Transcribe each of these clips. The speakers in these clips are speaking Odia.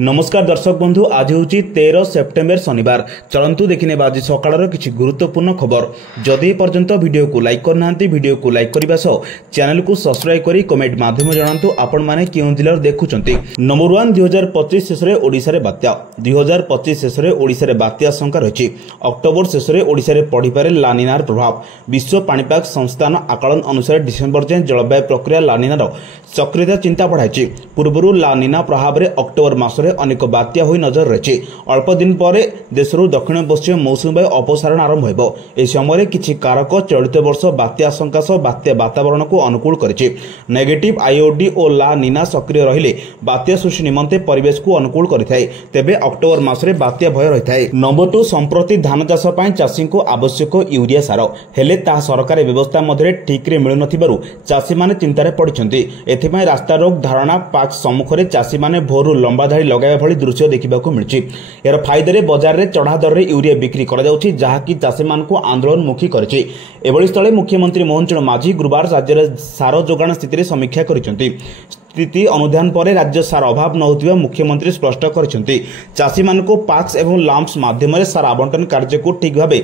नमस्कार दर्शक बंधु, आज हूँ 13 सेप्टेम्बर शनिवार। चलतु देखने आज सकाळ किसी गुरुत्वपूर्ण खबर। जदि पर्यंत वीडियो को लाइक करना वीडियो को लाइक करने सह चैनल को सब्सक्राइब करी कमेंट माध्यम जनातु आपण माने केउं जिल्लार देखुचंती। नंबर 1 2025 शेष में ओडिशा रे बात्या। 2025 शेष में ओडिशा रे बात्या आशंका रही। अक्टोबर शेष में ओडिशा रे पड़ी पारे लानिनार प्रभाव। विश्व पाणीपाग संस्थान आकलन अनुसार डिसेम्बर जाए जलवायु प्रक्रिया लानिनार सक्रियता चिंता बढ़ाई। पूर्व लानिना प्रभाव में अक्टोबर मासरे अनेक बात्या होई नजर रही। अल्प दिन पर देशरू दक्षिण पश्चिम मौसुमी वायु अपसारण आरंभ हो। यह समय किसी कारक चलित वर्ष बात्या आशंका सह बात्या वातावरण को अनुकूल करिछि। नेगेटिव आईओडी और ला निना सक्रिय रहिले बात्या सृष्टि निमंते परिवेश को अनुकूल करिथाय। तेबे अक्टोबर मासरे बात्या भय रहिथाय। नंबर 2 संप्रति धान चाष पई चाषी को आवश्यक यूरिया सार हेले ता सरकारी व्यवस्था मध्य ठीक रे मिलु नथिबारु चाषी माने चिंतारे पड़िछन्ति। एथिपई रास्ता रोक धारणा पार्क सम्मुखरे चाषी माने भोरु लंबा धाड़ी लगाଇବା भଳି दृश्य देखा मिलुछि। यार फायदे बजार में चढ़ा दर में यूरिया बिक्री करा जाउछि, जहाँकि चाषी मानकु आंदोलनमुखी करिछि। एभଳି स्थले मुख्यमंत्री मोहन चरण माझी गुरुवार राज्य सार जोगाण स्थिति समीक्षा करिसेंति। स्थिति अनुध्यान पर राज्य सार अभाव न होतिबा मुख्यमंत्री स्पष्ट करिसेंति। चाषी मानकु पाक्स एवं लाम्प्स माध्यम सार आवंटन कार्य को ठीक भाव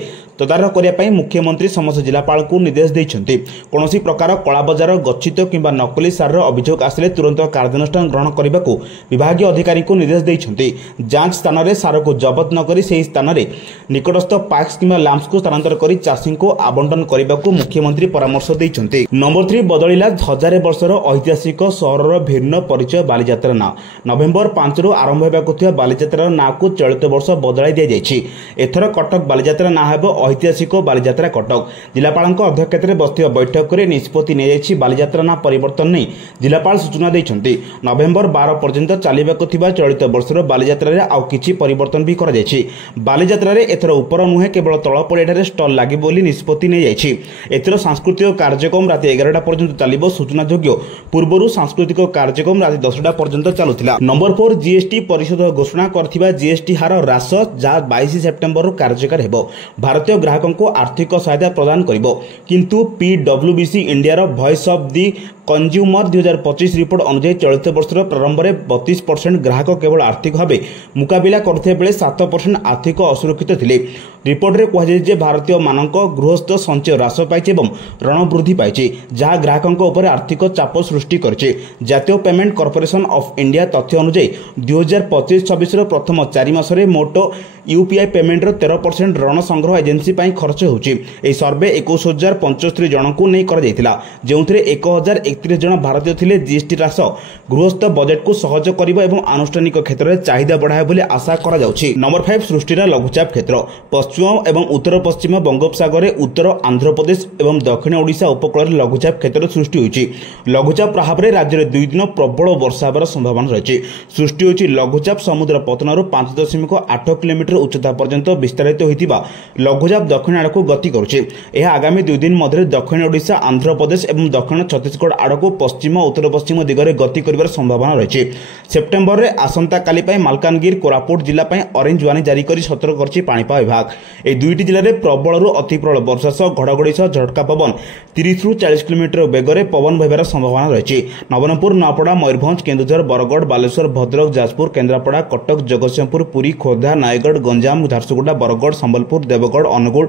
तदारख करने मुख्यमंत्री समस्त जिलापाल को निर्देश देइछन्ति। कोनोसी प्रकार कला बजार गच्छित किंबा नकली सार अभियोग आसिले तुरंत कार्यानुष्ठान ग्रहण करने को विभागीय अधिकारी को निर्देश देइछन्ति। जांच स्थान में सार को जबत न करी सेही स्थान में निकटस्थ पाक्स किंबा लाम्प्स को स्थानांतर करी चाषी को आवंटन करने को मुख्यमंत्री परामर्श देइछन्ति। नंबर 3 बदलिला 1000 वर्षर ऐतिहासिक सहर भिन्न परिचय बालीजात्रा ना। नवेम्बर 5 रु आरंभ होबाकु थिबा बालीजात्रा ना को चलित वर्ष बदलाई दिया जायछि। एथर कटक बालीजात्रा ना हेबो ऐतिहासिक बालीजात्रा कटक। जिलापालଙ୍କ अध्यक्षताରେ बस्थिबा बैठक में निष्पत्ति ने जायछि। बालीजात्रा ना परिवर्तन नहीं जिलापाल सूचना दैछन्ति। नवेम्बर 12 पर्यंत चलिबाकु थिबा चलित वर्षर बालीजात्रा रे आउ किछि परिवर्तन भी करा जायछि। बालीजात्रा रे एथर ऊपर नुहे केवल तळ पड़ियाठारे स्टल लागि बोली निष्पत्ति ने जायछि। एथर सांस्कृतिक कार्यक्रम राति 11टा पर्यंत चलिबो। सूचनायोग्य पूर्वरु सांस्कृतिक कार्यक्रम राति 10टा पर्यंत चलुथिला। नंबर 4 जीएसटी परिषद घोषणा करथिबा जीएसटी हार ह्रास जा 22 सेप्टेम्बर कार्यकारी हेबो। भारतीय ग्राहकों को आर्थिक सहायता प्रदान करिबो, किंतु पीडब्ल्यूबीसी India voice of the consumer 2025 report अनुसार चलित वर्षर प्रारंभ में 32% ग्राहक केवल आर्थिक भाव मुकाबिला करते बेले 7% आर्थिक असुरक्षित थिले। रिपोर्ट रे कहुए जे भारतीय मानक गृहस्थ संचय ह्रास पाइछि एवं ऋण वृद्धि पाइछि, जहाँ ग्राहकों उपर आर्थिक चाप सृष्टि करिछि। जातीय पेमेंट कॉर्पोरेशन ऑफ इंडिया तथ्य अनुसार 2025-26 प्रथम 4 मासरे मोट यूपीआई पेमेंट 13% ऋण संग्रह एजेंसी पाई खर्च होउछि। एही सर्वे 21075 जन को नहीं करा जायतिला, जेउथिरे 1031 जन भारतीय थिले। जीएसटी ह्रास गृहस्थ बजेट को सहज करिबो एवं आनुष्ठानिक क्षेत्र में चाहिदा बढ़ाए बोली आशा करा जाउछि। नंबर 5 सृष्टिर लघुचाप क्षेत्र। पश्चिम एवं उत्तर पश्चिम बंगोपसागर में उत्तर आंध्र प्रदेश एवं दक्षिण ओडिशा उपकूल लघुचाप क्षेत्र सृष्टि होइछि। लघुचाप प्रभाव में राज्य में 2 दिन प्रबल वर्षा होबार संभावना रही। सृष्टि होइछि लघुचाप समुद्र पतनरू 5.8 किलोमीटर उच्चता पर्यंत विस्तारित होइतिबा लघुचाप दक्षिण आड़ को गति करुछि। यह आगामी 2 दिन मध्य दक्षिण ओडिशा आंध्र प्रदेश एवं दक्षिण छत्तीसगढ़ आड़ को पश्चिम उत्तर पश्चिम दिगरे गति करिवार संभावना रही। सेप्टेम्बर में आसंता काली पई मालकानगिरी कोरापुट जिला पई ऑरेंज वार्निंग जारी करी सतर्क करछि पाणीपाग विभाग। ए दुईटी जिले में प्रबलरू अति प्रबल वर्षा सह घड़घड़ी सह झटका पवन 30 रु 40 किलोमीटर बेगरे पवन बहिबार संभावना रही। नवरंगपुर नौपड़ा मयूरभंज केन्दुझर बरगड़ बालेश्वर भद्रक जाजपुर केन्द्रापड़ा कटक जगतसिंहपुर पुरी खोर्धा नयगढ़ गंजाम झारसुगुड़ा बरगड़ संबलपुर देवगढ़ अनुगुल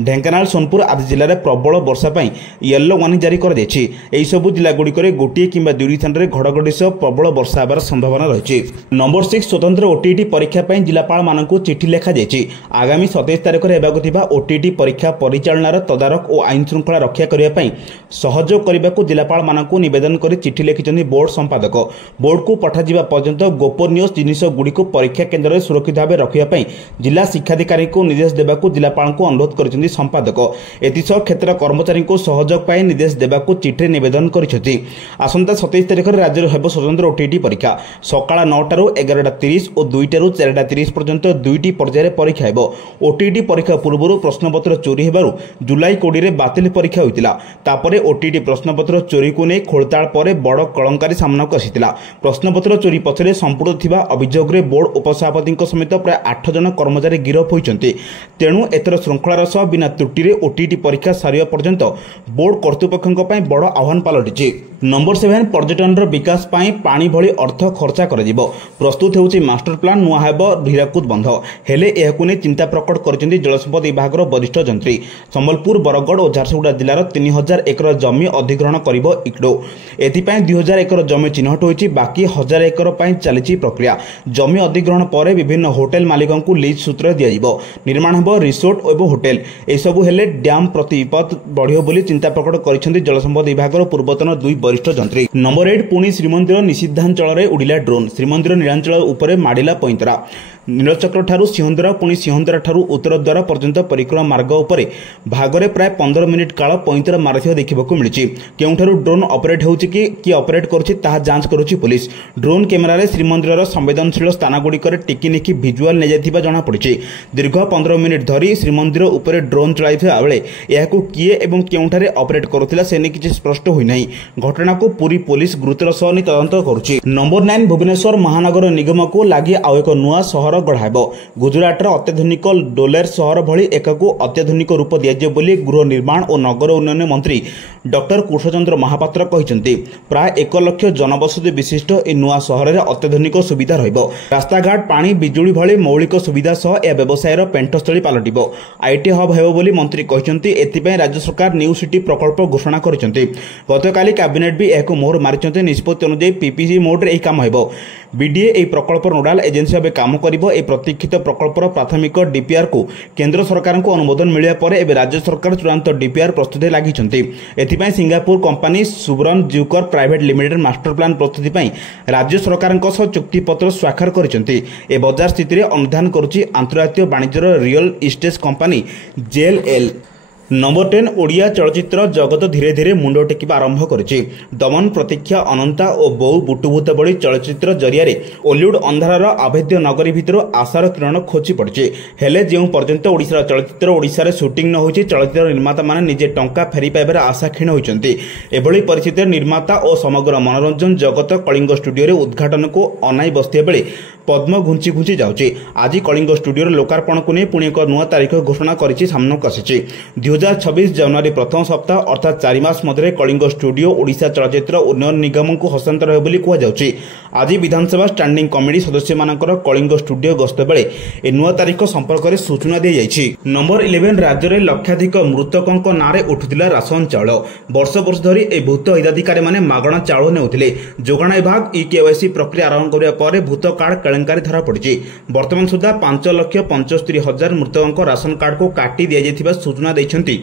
ढेंकानाल सोनपुर आदि जिले में प्रबल वर्षा पई येलो वार्निंग जारी कर दैछि। एही सबु जिला गुड़िक गोटे किंबा 2 स्थान में घड़घड़ी सह प्रबल वर्षा होबार संभावना रही। नंबर 6 स्वतंत्र ओटीटी परीक्षा पई जिलापाल मानकु चिठी लेखा जायछि। आगामी 27 तारिख में हेबाकु थिबा ओटीटी परीक्षा परिचालनार तदारख और आईन श्रृंखला रक्षा करने पई सहयोग करने को जिलापाल मानकु निवेदन कर चिठी लिखिछन्ति बोर्ड संपादक। बोर्ड को पठाजिबा पर्यंत गोपनीय जिनिस गुड़िक परीक्षा केन्द्र में सुरक्षित भाव रखिया पई जिला शिक्षाधिकारी को निर्देश देबाकु जिलापाल को अनुरोध करिसेंति संपादक। एतिसह क्षेत्र कर्मचारी को सहयोग पाई निर्देश देबाकु चिठी निवेदन करिसेंति। आसंता 27 तारिख में राज्य में हेबो स्वतंत्र ओटीटी परीक्षा। सकाळ 9 टा 11:30 और 2 टा 4:30 पर्यंत 2टी पर्यायर परीक्षा हेबो। ओटीटी परीक्षा पूर्व प्रश्नपत्र चोरी हेबारु जुलाई 20 रे बातिल परीक्षा होइतिला। तापरे ओटीटी प्रश्नपत्र चोरी को नहीं खोलताड़ पर बड़ कलंकारी सामना को आसीतिला। प्रश्नपत्र चोरी पछरे संपूर्ण थिबा अभियोग रे बोर्ड उपसभापति समेत प्राय 8 जन ପୂର୍ବତନ କର୍ମଚାରୀ ଗିରଫ ହୋଇଛନ୍ତି। ତେଣୁ ଏଥର ଶୃଙ୍ଖଳାର ସହ ବିନା ତ୍ରୁଟିରେ ଓଟିଇଟି ପରୀକ୍ଷା ସାରିବା ପର୍ଯ୍ୟନ୍ତ ବୋର୍ଡ କର୍ତ୍ତୃପକ୍ଷଙ୍କ ପାଇଁ ବଡ଼ ଆହ୍ୱାନ ପାଲଟିଛି। ନମ୍ବର 7 ପର୍ଯ୍ୟଟନର ବିକାଶ ପାଇଁ ପାଣି ଭଳି ଅର୍ଥ ଖର୍ଚ୍ଚ କରାଯିବ। ପ୍ରସ୍ତୁତ ହେଉଛି ମାଷ୍ଟର ପ୍ଲାନ୍, ନୂଆ ହେବ ହୀରାକୁଦ ବନ୍ଧ। ହେଲେ ଏହାକୁ ନେଇ ଚିନ୍ତା ପ୍ରକଟ କରିଛନ୍ତି ଜଳସମ୍ପଦ ବିଭାଗର ବରିଷ୍ଠ ଯନ୍ତ୍ରୀ। ସମ୍ବଲପୁର, ବରଗଡ଼ ଓ ଝାରସୁଗୁଡ଼ା ଜିଲ୍ଲାର 3000 ଏକର ଜମି ଅଧିଗ୍ରହଣ କରିବ ଇକ୍ଡୋ। ଏଥିପାଇଁ 2000 ଏକର ଜମି ଚିହ୍ନଟ ହୋଇଛି। ବାକି 1000 ଏକର ପାଇଁ ଚାଲିଛି ପ୍ରକ୍ରିୟା। ଜମି ଅଧିଗ୍ରହଣ ପରେ ବିଭିନ୍ନ ହୋଟେଲ ମାଲିକଙ୍କୁ ଲିଜ୍ ସୂତ୍ରରେ ଦିଆଯିବ। ନିର୍ମାଣ ହେବ ରିସୋର୍ଟ ଏବଂ ହୋଟେଲ। ଏସବୁ ହେଲେ ଡ୍ୟାମ୍ ପ୍ରତି ବିପଦ ବଢ଼ିବ ବୋଲି ଚିନ୍ତା ପ୍ରକଟ କରିଛନ୍ତି ଜଳସମ୍ପଦ ବିଭାଗର ପୂର୍ବତନ 2 ବରିଷ୍ଠ ଯନ୍ତ୍ରୀ। ନମ୍ବର 8 ପୁଣି ଶ୍ରୀମନ୍ଦିର ନିଷିଦ୍ଧାଞ୍ଚଳରେ ଉଡ଼ିଲା ଡ୍ରୋନ୍। ଶ୍ରୀମନ୍ଦିର ନୀଳାଞ୍ଚଳ ଉପରେ ମାଡ଼ିଲା ପଇଁତରା। ନୀଳଚକ୍ର ଠାରୁ ସିଂହଦ୍ୱାର, ପୁଣି ସିଂହଦ୍ୱାର ଠାରୁ ଉତ୍ତର ଦ୍ୱାର ପର୍ଯ୍ୟନ୍ତ ପରିକ୍ରମା ମାର୍ଗ ଉପରେ ଭାଗରେ ପ୍ରାୟ 15 ମିନିଟ୍ କାଳ ପଇଁତରା ମାରୁଥିବା ଦେଖିବାକୁ ମିଳିଛି। କେଉଁଠାରୁ ଡ୍ରୋନ୍ ଅପରେଟ୍ ହେଉଛି କିଏ ଅପରେଟ୍ କରୁଛି ତାହା ଯାଞ୍ଚ କରୁଛି ପୁଲିସ୍। ଡ୍ରୋନ୍ କ୍ୟାମେରାରେ ଶ୍ରୀମନ୍ଦିରର ସମ୍ବେଦନଶୀଳ ସ୍ଥାନଗୁଡ଼ିକରେ ଟିକିନିଖି ଭିଜୁଆଲ୍ ନିଆଯାଇଥିବା ଜଣାପଡ଼ିଛି। ଦୀର୍ଘ 15 ମିନିଟ୍ ଧରି ଶ୍ରୀମନ୍ଦିର ଉପରେ ଡ୍ରୋନ୍ ଚଳାଇଥିବା ବେଳେ ଏହାକୁ କିଏ ଏବଂ କେଉଁଠାରେ ଅପରେଟ୍ କରୁଥିଲା ସେ ନେଇ କିଛି ସ୍ପଷ୍ଟ ହୋଇନାହିଁ। ଘଟଣାକୁ ପୁରୀ ପୁଲିସ୍ ଗୁରୁତର ସହ ନେଇ ତଦନ୍ତ କରୁଛି। ନମ୍ବର 9 ଭୁବନେଶ୍ୱର ମହାନଗର ନିଗମକୁ ଲାଗି ଆଉ ଏକ ନୂଆ ସହର ଗଢ଼ା ହେବ। ଗୁଜରାଟର ଅତ୍ୟାଧୁନିକ ଡୋଲେର ସହର ଭଳି ଏକକୁ ଅତ୍ୟାଧୁନିକ ରୂପ ଦିଆଯିବ ବୋଲି ଗୃହ ନିର୍ମାଣ ଓ ନଗର ଉନ୍ନୟନ ମନ୍ତ୍ରୀ ଡକ୍ଟର କୃଷ୍ଣଚନ୍ଦ୍ର ମହାପାତ୍ର କହିଛନ୍ତି। ପ୍ରାୟ 1 ଲକ୍ଷ ଜନବସତି ବିଶିଷ୍ଟ ଏହି ନୂଆ ସହରରେ ଅତ୍ୟାଧୁନିକ ସୁବିଧା ରହିବ। ରାସ୍ତାଘାଟ, ପାଣି, ବିଜୁଳି ଭଳି ମୌଳିକ ସୁବିଧା ସହ ଏହା ବ୍ୟବସାୟର ପେଣ୍ଠସ୍ଥଳୀ ପାଲଟିବ। ଆଇଟି ହବ୍ ହେବ ବୋଲି ମନ୍ତ୍ରୀ କହିଛନ୍ତି। ଏଥିପାଇଁ ରାଜ୍ୟ ସରକାର ନ୍ୟୁ ସିଟି ପ୍ରକଳ୍ପ ଘୋଷଣା କରିଛନ୍ତି। ଗତକାଲି କ୍ୟାବିନେଟ୍ ବି ଏହାକୁ ମୋହର ମାରିଛନ୍ତି। ନିଷ୍ପତ୍ତି ଅନୁଯାୟୀ ପିପିସି ମୋଡ୍ରେ ଏହି କାମ ହେବ। ବିଡିଏ ଏହି ପ୍ରକଳ୍ପର ନୋଡାଲ ଏଜେନ୍ସି ଭାବେ କାମ କରିବ। ଏହି ପ୍ରତୀକ୍ଷିତ ପ୍ରକଳ୍ପର ପ୍ରାଥମିକ ଡିପିଆର୍କୁ କେନ୍ଦ୍ର ସରକାରଙ୍କୁ ଅନୁମୋଦନ ମିଳିବା ପରେ ଏବେ ରାଜ୍ୟ ସରକାର ଚୂଡ଼ାନ୍ତ ଡିପିଆର୍ ପ୍ରସ୍ତୁତିରେ ଲାଗିଛନ୍ତି। ଏଥିପାଇଁ ସିଙ୍ଗାପୁର କମ୍ପାନୀ ସୁବ୍ରନ୍ ଜିଉକର ପ୍ରାଇଭେଟ୍ ଲିମିଟେଡ୍ ମାଷ୍ଟର ପ୍ଲାନ୍ ପ୍ରସ୍ତୁତି ପାଇଁ ରାଜ୍ୟ ସରକାରଙ୍କ ସହ ଚୁକ୍ତିପତ୍ର ସ୍ୱାକ୍ଷର କରିଛନ୍ତି। ଏ ବଜାର ସ୍ଥିତିରେ ଅନୁଧ୍ୟାନ କରୁଛି ଆନ୍ତର୍ଜାତୀୟ ବାଣିଜ୍ୟର real estate company JLL. Number 10 Odia ଚଳଚ୍ଚିତ୍ର ଜଗତ ଧୀରେ ଧୀରେ ମୁଣ୍ଡ ଟେକିବା ଆରମ୍ଭ କରିଛି। ଦମନ, ପ୍ରତୀକ୍ଷା, ଅନନ୍ତା ଓ ବୋଉ ବୁଟୁଭୂତ ଭଳି ଚଳଚ୍ଚିତ୍ର ଜରିଆରେ ଓଲିଉଡ୍ ଅନ୍ଧାରର ଆଭେଦ୍ୟ ନଗରୀ ଭିତରୁ ଆଶାର କିରଣ ଖୋଜି ପଡ଼ିଛି। ହେଲେ ଯେଉଁ ପର୍ଯ୍ୟନ୍ତ ଓଡ଼ିଶାର ଚଳଚ୍ଚିତ୍ର ଓଡ଼ିଶାରେ ସୁଟିଂ ନ ହୋଇଛି, ଚଳଚ୍ଚିତ୍ର ନିର୍ମାତାମାନେ ନିଜେ ଟଙ୍କା ଫେରି ପାଇବାର ଆଶା କ୍ଷୀଣ ହୋଇଛନ୍ତି। ଏଭଳି ପରିସ୍ଥିତିରେ ନିର୍ମାତା ଓ ସମଗ୍ର ମନୋରଞ୍ଜନ ଜଗତ କଳିଙ୍ଗ ଷ୍ଟୁଡିଓରେ ଉଦ୍ଘାଟନକୁ ଅନାଇ ବସିଥିବା ବେଳେ ପଦ୍ମ ଘୁଞ୍ଚି ଘୁଞ୍ଚି ଯାଉଛି। ଆଜି କଳିଙ୍ଗ ଷ୍ଟୁଡିଓର ଲୋକାର୍ପଣକୁ ନେଇ ପୁଣି ଏକ ନୂଆ ତାରିଖ ଘୋଷଣା କରିଛି ସାମ୍ନାକୁ ଆସିଛି। 2026 ଜାନୁଆରୀ ପ୍ରଥମ ସପ୍ତାହ ଅର୍ଥାତ୍ 4 ମାସ ମଧ୍ୟରେ କଳିଙ୍ଗ ଷ୍ଟୁଡିଓ ଓଡ଼ିଶା ଚଳଚ୍ଚିତ୍ର ଉନ୍ନୟନ ନିଗମକୁ ହସ୍ତାନ୍ତର ହେବ ବୋଲି କୁହାଯାଉଛି। ଆଜି ବିଧାନସଭା ଷ୍ଟାଣ୍ଡିଂ କମିଟି ସଦସ୍ୟମାନଙ୍କର କଳିଙ୍ଗ ଷ୍ଟୁଡିଓ ଗସ୍ତ ବେଳେ ଏ ନୂଆ ତାରିଖ ସମ୍ପର୍କରେ ସୂଚନା ଦିଆଯାଇଛି। ନମ୍ବର 11 ରାଜ୍ୟରେ ଲକ୍ଷାଧିକ ମୃତକଙ୍କ ନାଁରେ ଉଠୁଥିଲା ରାସନ ଚାଉଳ। ବର୍ଷ ବର୍ଷ ଧରି ଏହି ଭୂତ ହିତାଧିକାରୀମାନେ ମାଗଣା ଚାଉଳ ନେଉଥିଲେ। ଯୋଗାଣ ବିଭାଗ ଇକେୱାଇସି ପ୍ରକ୍ରିୟା ଆରମ୍ଭ କରିବା ପରେ ଭୂତ କାର୍ଡ କେଳେଙ୍କାରୀ ଧରାପଡ଼ିଛି। ବର୍ତ୍ତମାନ ସୁଦ୍ଧା 5,75,000 ମୃତକଙ୍କ ରାସନ କାର୍ଡକୁ କାଟି ଦିଆଯାଇଥିବା ସୂଚନା ଦେଇଛନ୍ତି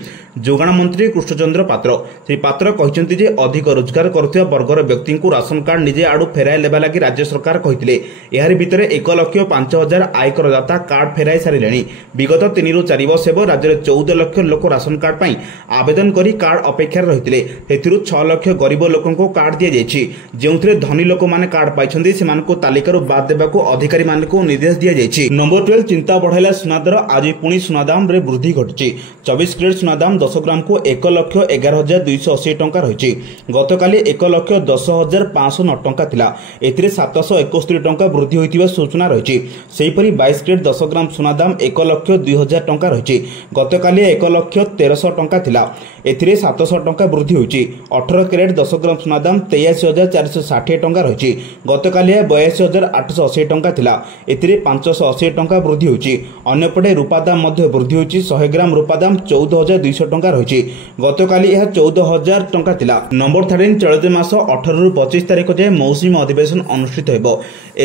ଯୋଗାଣ ମନ୍ତ୍ରୀ କୃଷ୍ଣଚନ୍ଦ୍ର ପାତ୍ର। ଶ୍ରୀ ପାତ୍ର କହିଛନ୍ତି ଯେ ଅଧିକ ରୋଜଗାର କରୁଥିବା ବର୍ଗର ବ୍ୟକ୍ତିଙ୍କୁ ରାସନ କାର୍ଡ ନିଜେ ଆଡୁ ଫେରାଇ ନେବା ଲାଗି ରାଜ୍ୟ ସରକାର କହିଥିଲେ। ଏହାରି ଭିତରେ 1,05,000 ଆୟକରଦାତା କାର୍ଡ ଫେରାଇ ସାରିଲେଣି। ବିଗତ 3 ରୁ 4 ବର୍ଷ ହେବ ରାଜ୍ୟରେ 14 ଲକ୍ଷ ଲୋକ ରାସନ କାର୍ଡ ପାଇଁ ଆବେଦନ କରି କାର୍ଡ ଅପେକ୍ଷାରେ ରହିଥିଲେ। ସେଥିରୁ 6 ଲକ୍ଷ ଗରିବ ଲୋକଙ୍କୁ କାର୍ଡ ଦିଆଯାଇଛି। ଯେଉଁଥିରେ ଧନୀ ଲୋକମାନେ କାର୍ଡ ପାଇଛନ୍ତି ସେମାନଙ୍କୁ ତାଲିକାରୁ ବାଦ ଦେବାକୁ ଅଧିକାରୀମାନଙ୍କୁ ନିର୍ଦ୍ଦେଶ ଦିଆଯାଇଛି। ନମ୍ବର 12 ଚିନ୍ତା ବଢ଼ାଇଲା ସୁନାଦର। ଆଜି ପୁଣି ସୁନାଦାମରେ ବୃଦ୍ଧି ଘଟିଛି। 24 କ୍ୟାରେଟ୍ ସୁନାଦାମ 10 ଗ୍ରାମକୁ 1,11,280 ଟଙ୍କା ରହିଛି। ଗତକାଲି 1,10,509 ଟଙ୍କା ଥିଲା। ଏଥିରେ 761 ଟଙ୍କା ବୃଦ୍ଧି ହୋଇଥିବା ସୂଚନା ରହିଛି। ସେହିପରି 22 କ୍ୟାରେଟ୍ 10 ଗ୍ରାମ ସୁନାଦାମ 1,02,000 ଟଙ୍କା ରହିଛି। ଗତକାଲି 1,13,000 ଟଙ୍କା ଥିଲା। ଏଥିରେ 700 ଟଙ୍କା ବୃଦ୍ଧି ହୋଇଛି। 18 କ୍ୟାରେଟ୍ 10 ଗ୍ରାମ ସୁନାଦାମ 83,460 ଟଙ୍କା ରହିଛି। ଗତକାଲି 82,880 ଟଙ୍କା ଥିଲା। ଏଥିରେ 580 ଟଙ୍କା ବୃଦ୍ଧି ହୋଇଛି। ଅନ୍ୟପଟେ ରୂପା ଦାମ ମଧ୍ୟ ବୃଦ୍ଧି ହୋଇଛି। 100 ଗ୍ରାମ ରୂପା ଦାମ 14,200 ଟଙ୍କା ରହିଛି। ଗତକାଲି ଏହା 14,000 ଟଙ୍କା ଥିଲା। ନମ୍ବର 13 ଚଳିତ ମାସ 18 ରୁ 25 ତାରିଖ ଯାଏଁ ମୌସୁମୀ ଅଧିବେଶନ ଅନୁଷ୍ଠିତ ହେବ।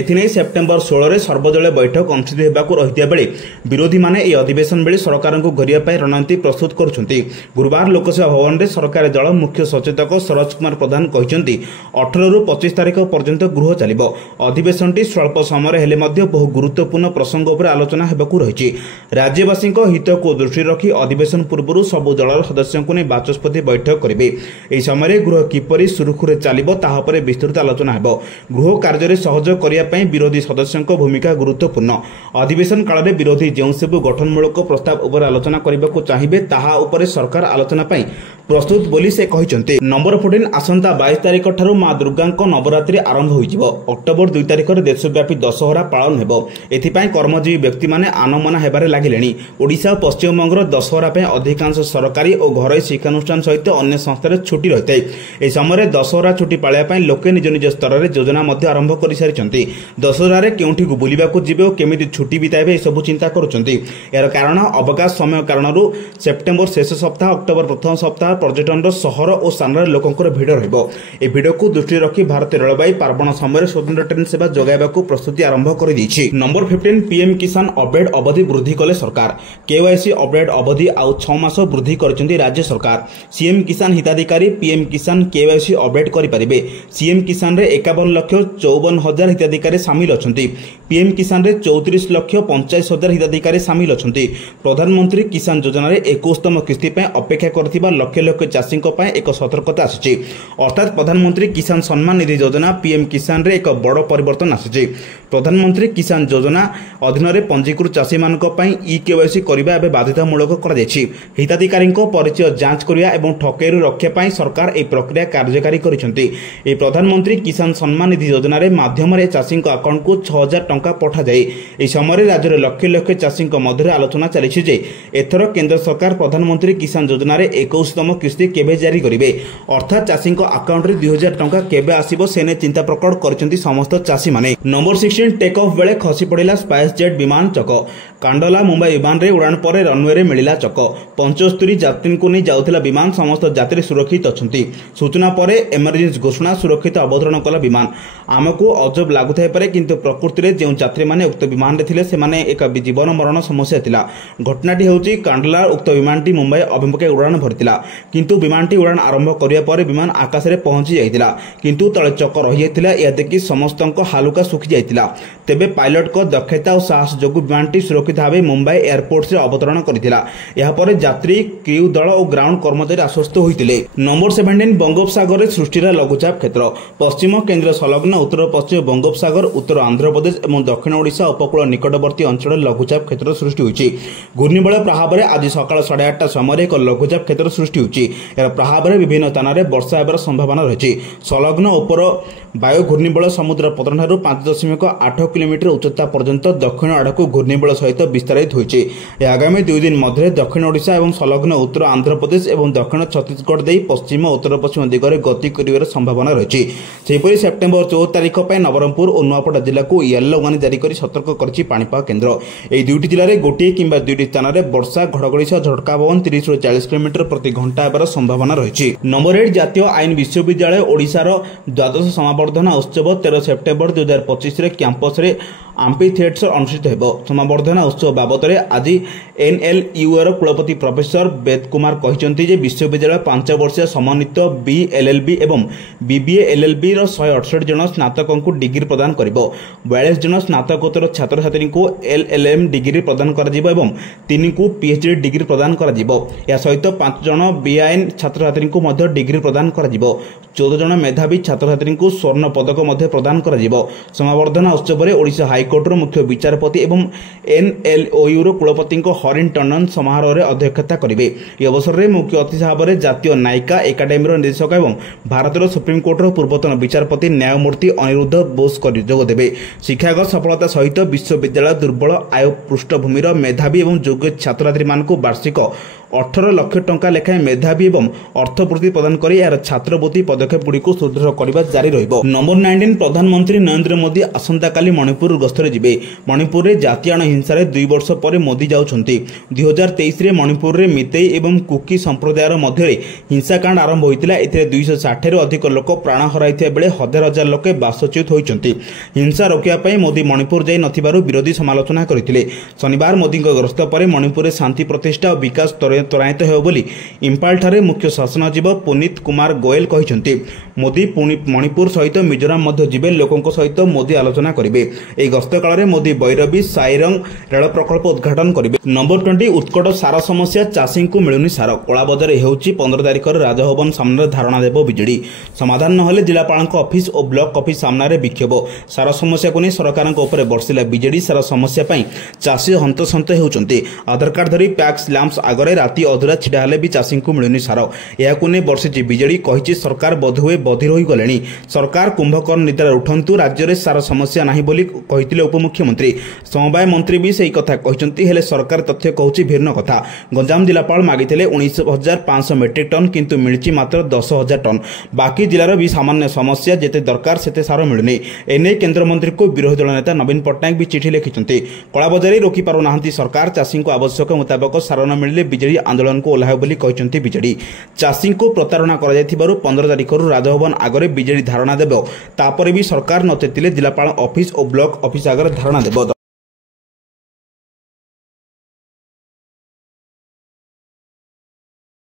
ଏଥିନେଇ ସେପ୍ଟେମ୍ବର 16ରେ ସର୍ବଦଳୀୟ ବୈଠକ ଅନୁଷ୍ଠିତ ହେବାକୁ ରହିଥିବା ବେଳେ ବିରୋଧୀମାନେ ଏହି ଅଧିବେଶନ ବେଳେ ସରକାରଙ୍କୁ ଘେରିବା ପାଇଁ ରଣନୀତି ପ୍ରସ୍ତୁତ କରୁଛନ୍ତି। ଗୁରୁବାର ଲୋକସେବା ଭବନରେ ସରକାରୀ ଦଳ ମୁଖ୍ୟ ସଚେତକ ସରୋଜ କୁମାର ପ୍ରଧାନ କହିଛନ୍ତି 18 ରୁ 25 ତାରିଖ ପର୍ଯ୍ୟନ୍ତ ଗୃହ ଚାଲିବ। ଅଧିବେଶନଟି ସ୍ୱଳ୍ପ ସମୟରେ ହେଲେ ମଧ୍ୟ ବହୁ ଗୁରୁତ୍ୱପୂର୍ଣ୍ଣ ପ୍ରସଙ୍ଗ ଉପରେ ଆଲୋଚନା ହେବାକୁ ରହିଛି। ରାଜ୍ୟବାସୀଙ୍କ ହିତକୁ ଦୃଷ୍ଟିରେ ରଖି ଅଧିବେଶନ ପୂର୍ବ ପୂର୍ବରୁ ସବୁ ଦଳର ସଦସ୍ୟଙ୍କୁ ନେଇ ବାଚସ୍ପତି ବୈଠକ କରିବେ। ଏହି ସମୟରେ ଗୃହ କିପରି ସୁରୁଖୁରୁରେ ଚାଲିବ ତାହା ଉପରେ ବିସ୍ତୃତ ଆଲୋଚନା ହେବ। ଗୃହ କାର୍ଯ୍ୟରେ ସହଯୋଗ କରିବା ପାଇଁ ବିରୋଧୀ ସଦସ୍ୟଙ୍କ ଭୂମିକା ଗୁରୁତ୍ୱପୂର୍ଣ୍ଣ। ଅଧିବେଶନ କାଳରେ ବିରୋଧୀ ଯେଉଁସବୁ ଗଠନମୂଳକ ପ୍ରସ୍ତାବ ଉପରେ ଆଲୋଚନା କରିବାକୁ ଚାହିଁବେ ତାହା ଉପରେ ସରକାର ଆଲୋଚନା ପାଇଁ ପ୍ରସ୍ତୁତ ବୋଲି ସେ କହିଛନ୍ତି। ନମ୍ବର 14 ଆସନ୍ତା 22 ତାରିଖ ଠାରୁ ମା ଦୁର୍ଗାଙ୍କ ନବରାତ୍ରି ଆରମ୍ଭ ହୋଇଯିବ। ଅକ୍ଟୋବର 2 ତାରିଖରେ ଦେଶବ୍ୟାପୀ ଦଶହରା ପାଳନ ହେବ। ଏଥିପାଇଁ କର୍ମଜୀବୀ ବ୍ୟକ୍ତିମାନେ ଆନମନା ହେବାରେ ଲାଗିଲେଣି। ଓଡ଼ିଶା ଓ ପଶ୍ଚିମବଙ୍ଗର ଦଶହରା ପାଇଁ ଅଧିକାଂଶ ସରକାରୀ ଓ ଘରୋଇ ଶିକ୍ଷାନୁଷ୍ଠାନ ସହିତ ଅନ୍ୟ ସଂସ୍ଥାରେ ଛୁଟି ରହିଥାଏ। ଏହି ସମୟରେ ଦଶହରା ଛୁଟି ପାଳିବା ପାଇଁ ଲୋକେ ନିଜ ନିଜ ସ୍ତରରେ ଯୋଜନା ମଧ୍ୟ ଆରମ୍ଭ କରିସାରିଛନ୍ତି। ଦଶହରାରେ କେଉଁଠିକୁ ବୁଲିବାକୁ ଯିବେ ଓ କେମିତି ଛୁଟି ବିତାଇବେ ଏସବୁ ଚିନ୍ତା କରୁଛନ୍ତି। ଏହାର କାରଣ ଅବକାଶ ସମୟ କାରଣରୁ ସେପ୍ଟେମ୍ବର ଶେଷ ସପ୍ତାହ ଅକ୍ଟୋବର ପ୍ରଥମ ସପ୍ତାହ ପର୍ଯ୍ୟଟନର ସହର ଓ ସ୍ଥାନରେ ଲୋକଙ୍କର ଭିଡ଼ ରହିବ। ଏହି ଭିଡ଼କୁ ଦୃଷ୍ଟିରେ ରଖି ଭାରତୀୟ ରେଳବାଇ ପାର୍ବଣ ସମୟରେ ସ୍ୱତନ୍ତ୍ର ଟ୍ରେନ୍ ସେବା ଯୋଗାଇବାକୁ ପ୍ରସ୍ତୁତି ଆରମ୍ଭ କରିଦେଇଛି। ନମ୍ବର 15 ପିଏମ୍ କିଷାନ ଅପଡେଟ୍ ଅବଧି ବୃଦ୍ଧି କଲେ ସରକାର। କେୱାଇସି ଅପଡେଟ୍ ଅବଧି ଆଉ 6 ମାସ ବୃଦ୍ଧି କରିଛନ୍ତି ରାଜ୍ୟ ସରକାର। ସିଏମ୍ କିଷାନ ହିତାଧିକାରୀ ପିଏମ୍ କିଷାନ କେୱାଇସି ଅପଡେଟ୍ କରିପାରିବେ। ସିଏମ୍ କିଷାନରେ 51,54,000 ହିତାଧିକାରୀ ସାମିଲ ଅଛନ୍ତି। ପିଏମ୍ କିଷାନରେ 34,85,000 ହିତାଧିକାରୀ ସାମିଲ ଅଛନ୍ତି। ପ୍ରଧାନମନ୍ତ୍ରୀ କିଷାନ ଯୋଜନାରେ 21ତମ କିସ୍ତି ପାଇଁ ଅପେକ୍ଷା କରିଥିବା ଲକ୍ଷ ଲକ୍ଷ ଚାଷୀଙ୍କ ପାଇଁ ଏକ ସତର୍କତା ଆସିଛି। ଅର୍ଥାତ୍ ପ୍ରଧାନମନ୍ତ୍ରୀ କିଷାନ ସମ୍ମାନ ନିଧି ଯୋଜନା ପିଏମ୍ କିଷାନରେ ଏକ ବଡ଼ ପରିବର୍ତ୍ତନ ଆସିଛି। ପ୍ରଧାନମନ୍ତ୍ରୀ କିଷାନ ଯୋଜନା ଅଧୀନରେ ପଞ୍ଜୀକୃତ ଚାଷୀମାନଙ୍କ ପାଇଁ କେୱାଇସି କରିବା ଏବେ ବାଧ୍ୟତାମୂଳକ କରାଯାଇଛି। ହିତାଧିକାରୀଙ୍କ ପରିଚୟ ଯାଞ୍ଚ କରିବା ଏବଂ ଠକେଇରୁ ରକ୍ଷା ପାଇଁ ସରକାର ଏହି ପ୍ରକ୍ରିୟା କାର୍ଯ୍ୟକାରୀ କରିଛନ୍ତି। ଏହି ପ୍ରଧାନମନ୍ତ୍ରୀ କିଷାନ ସମ୍ମାନ ନିଧି ଯୋଜନାରେ ମାଧ୍ୟମରେ ଚାଷୀଙ୍କ ଆକାଉଣ୍ଟକୁ 6,000 ଟଙ୍କା ପଠାଯାଏ। ଏହି ସମୟରେ ରାଜ୍ୟର ଲକ୍ଷ ଲକ୍ଷ ଚାଷୀଙ୍କ ମଧ୍ୟରେ ଆଲୋଚନା ଚାଲିଛି ଯେ ଏଥର କେନ୍ଦ୍ର ସରକାର ପ୍ରଧାନମନ୍ତ୍ରୀ କିଷାନ ଯୋଜନାରେ 21ତମ କିସ୍ତି କେବେ ଜାରି କରିବେ। ଅର୍ଥାତ୍ ଚାଷୀଙ୍କ ଆକାଉଣ୍ଟରେ 2,000 ଟଙ୍କା କେବେ ଆସିବ ସେ ନେଇ ଚିନ୍ତା ପ୍ରକଟ କରିଛନ୍ତି ସମସ୍ତ ଚାଷୀମାନେ। ନମ୍ବର 16 ଟେକ୍ ଅଫ୍ ବେଳେ ଖସି ପଡ଼ିଲା ସ୍ପାଇସ୍ ଜେଟ୍ ବିମାନ ଚକ। କାଣ୍ଡଲା ମୁମ୍ବାଇ ବିମାନରେ ଉଡ଼ାଣ ପରେ ରନୱେରେ ମିଳିଲା ଚକ। 75 ଯାତ୍ରୀଙ୍କୁ ନେଇ ଯାଉଥିଲା ବିମାନ। ସମସ୍ତ ଯାତ୍ରୀ ସୁରକ୍ଷିତ ଅଛନ୍ତି। ସୂଚନା ପରେ ଏମର୍ଜେନ୍ସି ଘୋଷଣା ସୁରକ୍ଷିତ ଅବତରଣ କଲା ବିମାନ। ଆମକୁ ଅଜବ ଲାଗୁଥାଇପାରେ କିନ୍ତୁ ପ୍ରକୃତିରେ ଯେଉଁ ଯାତ୍ରୀମାନେ ଉକ୍ତ ବିମାନରେ ଥିଲେ ସେମାନେ ଏକ ଜୀବନ ମରଣ ସମସ୍ୟା ଥିଲା। ଘଟଣାଟି ହେଉଛି କାଣ୍ଡଲା। ଉକ୍ତ ବିମାନଟି ମୁମ୍ବାଇ ଅଭିମୁଖେ ଉଡ଼ାଣ ଭରିଥିଲା କିନ୍ତୁ ବିମାନଟି ଉଡ଼ାଣ ଆରମ୍ଭ କରିବା ପରେ ବିମାନ ଆକାଶରେ ପହଞ୍ଚି ଯାଇଥିଲା କିନ୍ତୁ ତଳେ ଚକ ରହିଯାଇଥିଲା। ଏହା ଦେଖି ସମସ୍ତଙ୍କ ହାଲୁକା ଶୁଖି ଯାଇଥିଲା। ତେବେ ପାଇଲଟଙ୍କ ଦକ୍ଷତା ଓ ସାହସ ଯୋଗୁଁ ବିମାନଟି ସୁରକ୍ଷିତ ଭାବେ ମୁମ୍ବାଇ ଏୟାରପୋର୍ଟରେ ଅବତରଣ କରିଥିଲା। ଏହାପରେ ଯାତ୍ରୀ କ୍ରିଉ ଦଳ ଓ ଗ୍ରାଉଣ୍ଡ କର୍ମଚାରୀ ଆଶ୍ୱସ୍ତ ହୋଇଥିଲେ। ନମ୍ବର 17 ବଙ୍ଗୋପସାଗରରେ ସୃଷ୍ଟି ହେଲା ଲଘୁଚାପ କ୍ଷେତ୍ର। ପଶ୍ଚିମ କେନ୍ଦ୍ର ସଂଲଗ୍ନ ଉତ୍ତର ପଶ୍ଚିମ ବଙ୍ଗୋପସାଗର ଉତ୍ତର ଆନ୍ଧ୍ରପ୍ରଦେଶ ଏବଂ ଦକ୍ଷିଣ ଓଡ଼ିଶା ଉପକୂଳ ନିକଟବର୍ତ୍ତୀ ଅଞ୍ଚଳରେ ଲଘୁଚାପ କ୍ଷେତ୍ର ସୃଷ୍ଟି ହୋଇଛି। ଘୂର୍ଣ୍ଣିବଳୟ ପ୍ରଭାବରେ ଆଜି ସକାଳ 8:30 ସମୟରେ ଏକ ଲଘୁଚାପ କ୍ଷେତ୍ର ସୃଷ୍ଟି ହୋଇଛି। ଏହାର ପ୍ରଭାବରେ ବିଭିନ୍ନ ସ୍ଥାନରେ ବର୍ଷା ହେବାର ସମ୍ଭାବନା ରହିଛି। ସଂଲଗ୍ନ ଉପର ବାୟୁ ଘୂର୍ଣ୍ଣିବଳୟ ସମୁଦ୍ର ପତନଠାରୁ 5.8 କିଲୋମିଟର ଉଚ୍ଚତା ପର୍ଯ୍ୟନ୍ତ ଦକ୍ଷିଣ ଆଡ଼କୁ ଘୂର୍ଣ୍ଣିବଳୟ ସହିତ ବିସ୍ତାରିତ ହୋଇଛି। ଏହା ଆଗାମୀ 2 ଦିନ ମଧ୍ୟରେ ଦକ୍ଷିଣ ଓଡ଼ିଶା ଏବଂ ସଂଲଗ୍ନ ଉତ୍ତର ଆନ୍ଧ୍ରପ୍ରଦେଶ ଏବଂ ଦକ୍ଷିଣ ଛତିଶଗଡ଼ ଦେଇ ପଶ୍ଚିମ ଓ ଉତ୍ତର ପଶ୍ଚିମ ଦିଗରେ ଗତି କରିବାର ସମ୍ଭାବନା ରହିଛି। ସେହିପରି ସେପ୍ଟେମ୍ବର 14 ତାରିଖ ପାଇଁ ନବରଙ୍ଗପୁର ଓ ନୂଆପଡ଼ା ଜିଲ୍ଲାକୁ ୟେଲୋ ୱାର୍ଣ୍ଣିଂ ଜାରି କରି ସତର୍କ କରିଛି ପାଣିପାଗ କେନ୍ଦ୍ର। ଏହି ଦୁଇଟି ଜିଲ୍ଲାରେ ଗୋଟିଏ କିମ୍ବା ଦୁଇଟି ସ୍ଥାନରେ ବର୍ଷା ଘଡ଼ଘଡ଼ି ସହ ଝଟକା ପବନ 30ରୁ 40 କିଲୋମିଟର ପ୍ରତି ଘଣ୍ଟା ହେବାର ସମ୍ଭାବନା ରହିଛି। ନମ୍ବର 8 ଜାତୀୟ ଆଇନ ବିଶ୍ୱବିଦ୍ୟାଳୟ ଓଡ଼ିଶାର ଦ୍ୱାଦଶ ସମାବର୍ଦ୍ଧନା ଉତ୍ସବ 13 ସେପ୍ଟେମ୍ବର 2025ରେ କ୍ୟାମ୍ପସରେ ଆମ୍ପିଥିଏଟର ଅନୁଷ୍ଠିତ ହେବ। ସମାବର୍ଦ୍ଧନା ଉତ୍ସବ ବାବଦରେ ଆଜି ଏନ୍ଏଲ୍ୟୁର କୁଳପତି ପ୍ରଫେସର ବେଦ କୁମାର କହିଛନ୍ତି ଯେ ବିଶ୍ୱବିଦ୍ୟାଳୟ 5 ବର୍ଷିଆ ସମନ୍ୱିତ BLLB ଏବଂ BBA LLBର 168 ଜଣ ସ୍ନାତକଙ୍କୁ ଡିଗ୍ରୀ ପ୍ରଦାନ କରିବ। 42 ଜଣ ସ୍ନାତକୋତ୍ତର ଛାତ୍ରଛାତ୍ରୀଙ୍କୁ LLM ଡିଗ୍ରୀ ପ୍ରଦାନ କରାଯିବ ଏବଂ 3ଙ୍କୁ PhD ଡିଗ୍ରୀ ପ୍ରଦାନ କରାଯିବ। ଏହା ସହିତ 5 ଜଣ ବେଆଇନ ଛାତ୍ରଛାତ୍ରୀଙ୍କୁ ମଧ୍ୟ ଡିଗ୍ରୀ ପ୍ରଦାନ କରାଯିବ। 14 ଜଣ ମେଧାବୀ ଛାତ୍ରଛାତ୍ରୀଙ୍କୁ ସ୍ୱର୍ଣ୍ଣ ପଦକ ମଧ୍ୟ ପ୍ରଦାନ କରାଯିବ। ସମାବର୍ଦ୍ଧନା ଉତ୍ସବରେ ଓଡ଼ିଶା ହାଇକୋର୍ଟର ମୁଖ୍ୟ ବିଚାରପତି ଏବଂ ଏନ୍ଏଲ୍ୟୁର କୁଳପତିଙ୍କ ହରିନ ଟଣ୍ଡନ ସମାରୋହରେ ଅଧ୍ୟକ୍ଷତା କରିବେ। ଏହି ଅବସରରେ ମୁଖ୍ୟ ଅତିଥି ଭାବରେ ଜାତୀୟ ନ୍ୟାୟିକା ଏକାଡେମୀର ନିର୍ଦ୍ଦେଶକ ଏବଂ ଭାରତର ସୁପ୍ରିମକୋର୍ଟର ପୂର୍ବତନ ବିଚାରପତି ନ୍ୟାୟମୂର୍ତ୍ତି ଅନିରୁଦ୍ଧ ବୋଷ ଯୋଗଦେବେ। ଶିକ୍ଷାଗତ ସଫଳତା ସହିତ ବିଶ୍ୱବିଦ୍ୟାଳୟ ଦୁର୍ବଳ ଆୟ ପୃଷ୍ଠଭୂମିର ମେଧାବୀ ଏବଂ ଯୋଗ୍ୟ ଛାତ୍ରଛାତ୍ରୀମାନଙ୍କୁ ବାର୍ଷିକ 18 ଲକ୍ଷ ଟଙ୍କା ଲେଖାଏଁ ମେଧାବୀ ଏବଂ ଅର୍ଥବୃତ୍ତି ପ୍ରଦାନ କରି ଏହାର ଛାତ୍ରବୃତ୍ତି ପଦକ୍ଷେପଗୁଡ଼ିକୁ ସୁଦୃଢ଼ କରିବା ଜାରି ରହିବ। ନମ୍ବର 19 ପ୍ରଧାନମନ୍ତ୍ରୀ ନରେନ୍ଦ୍ର ମୋଦି ଆସନ୍ତାକାଲି ମଣିପୁର ଗସ୍ତରେ ଯିବେ। ମଣିପୁରରେ ଜାତିଆଣ ହିଂସାରେ 2 ବର୍ଷ ପରେ ମୋଦି ଯାଉଛନ୍ତି। 2023ରେ ମଣିପୁରରେ ମିତେଇ ଏବଂ କୁକି ସମ୍ପ୍ରଦାୟର ମଧ୍ୟରେ ହିଂସାକାଣ୍ଡ ଆରମ୍ଭ ହୋଇଥିଲା। ଏଥିରେ 260ରୁ ଅଧିକ ଲୋକ ପ୍ରାଣ ହରାଇଥିବା ବେଳେ ହଜାର ହଜାର ଲୋକ ବାସଚ୍ୟୁତ ହୋଇଛନ୍ତି। ହିଂସା ରୋକିବା ପାଇଁ ମୋଦି ମଣିପୁର ଯାଇ ନଥିବାରୁ ବିରୋଧୀ ସମାଲୋଚନା କରିଥିଲେ। ଶନିବାର ମୋଦିଙ୍କ ଗସ୍ତ ପରେ ମଣିପୁରରେ ଶାନ୍ତି ପ୍ରତିଷ୍ଠା ଓ ବିକାଶ ତ୍ୱରାନ୍ୱିତ ତ୍ୱରାନ୍ୱିତ ହେବ ବୋଲି ଇମ୍ଫାଲଠାରେ ମୁଖ୍ୟ ଶାସନ ସଚିବ ପୁନୀତ କୁମାର ଗୋଏଲ କହିଛନ୍ତି। ମୋଦି ପୁଣି ମଣିପୁର ସହିତ ମିଜୋରାମ ମଧ୍ୟ ଯିବେ। ଲୋକଙ୍କ ସହିତ ମୋଦି ଆଲୋଚନା କରିବେ। ଏହି ଗସ୍ତ କାଳରେ ମୋଦି ବୈରବୀ ସାଇରଙ୍ଗ ରେଳ ପ୍ରକଳ୍ପ ଉଦ୍ଘାଟନ କରିବେ। ନମ୍ବର 20 ଉତ୍କଟ ସାର ସମସ୍ୟା ଚାଷୀଙ୍କୁ ମିଳୁନି ସାର କଳାବଜାରୀ ହେଉଛି। 15 ତାରିଖରେ ରାଜଭବନ ସାମ୍ନାରେ ଧାରଣା ଦେବ ବିଜେଡି। ସମାଧାନ ନହେଲେ ଜିଲ୍ଲାପାଳଙ୍କ ଅଫିସ ଓ ବ୍ଲକ ଅଫିସ ସାମ୍ନାରେ ବିକ୍ଷୋଭ। ସାର ସମସ୍ୟାକୁ ନେଇ ସରକାରଙ୍କ ଉପରେ ବର୍ଷିଲା ବିଜେଡି। ସାର ସମସ୍ୟା ପାଇଁ ଚାଷୀ ହନ୍ତସନ୍ତ ହେଉଛନ୍ତି। ଆଧାର କାର୍ଡ ଧରି ପ୍ୟାକ୍ସ ଲ୍ୟାମ୍ପ ଆଗରେ ରାତି ଅଧୁରା ଛିଡ଼ା ହେଲେ ବି ଚାଷୀଙ୍କୁ ମିଳୁନି ସାର। ଏହାକୁ ନେଇ ବର୍ଷିଛି ବିଜେଡି। କହିଛି ସରକାର ବୋଧହୁଏ ବଧିର ହୋଇଗଲେଣି। ସରକାର କୁମ୍ଭକର୍ଣ୍ଣ ନିଦ୍ରାରେ ଉଠନ୍ତୁ। ରାଜ୍ୟରେ ସାର ସମସ୍ୟା ନାହିଁ ବୋଲି କହିଥିଲେ ଉପମୁଖ୍ୟମନ୍ତ୍ରୀ। ସମବାୟ ମନ୍ତ୍ରୀ ବି ସେହି କଥା କହିଛନ୍ତି। ହେଲେ ସରକାର ତଥ୍ୟ କହୁଛି ଭିନ୍ନ କଥା। ଗଞ୍ଜାମ ଜିଲ୍ଲାପାଳ ମାଗିଥିଲେ 19,500 ମେଟ୍ରିକ ଟନ୍ କିନ୍ତୁ ମିଳିଛି ମାତ୍ର 10,000 ଟନ୍। ବାକି ଜିଲ୍ଲାର ବି ସାମାନ୍ୟ ସମସ୍ୟା। ଯେତେ ଦରକାର ସେତେ ସାର ମିଳୁନି। ଏନେଇ କେନ୍ଦ୍ରମନ୍ତ୍ରୀଙ୍କୁ ବିରୋଧୀ ଦଳ ନେତା ନବୀନ ପଟ୍ଟନାୟକ ବି ଚିଠି ଲେଖିଛନ୍ତି। କଳାବଜାରୀ ରୋକିପାରୁନାହାନ୍ତି ସରକାର। ଚାଷୀଙ୍କୁ ଆବଶ୍ୟକ ମୁତାବକ ସାର ନ ମିଳିଲେ ବିଜେଡି ଆନ୍ଦୋଳନକୁ ଓହ୍ଲାଇବ ବୋଲି କହିଛନ୍ତି ବିଜେଡି। ଚାଷୀଙ୍କୁ ପ୍ରତାରଣା କରାଯାଇଥିବାରୁ 15 ତାରିଖରୁ ରାଜଭବନ ଆଗରେ ବିଜେଡି ଧାରଣା ଦେବ। ତାପରେ ବି ସରକାର ନ ଚେତିଲେ ଜିଲ୍ଲାପାଳ ଅଫିସ ଓ ବ୍ଲକ ଅଫିସ ଆଗରେ ଧାରଣା ଦେବ।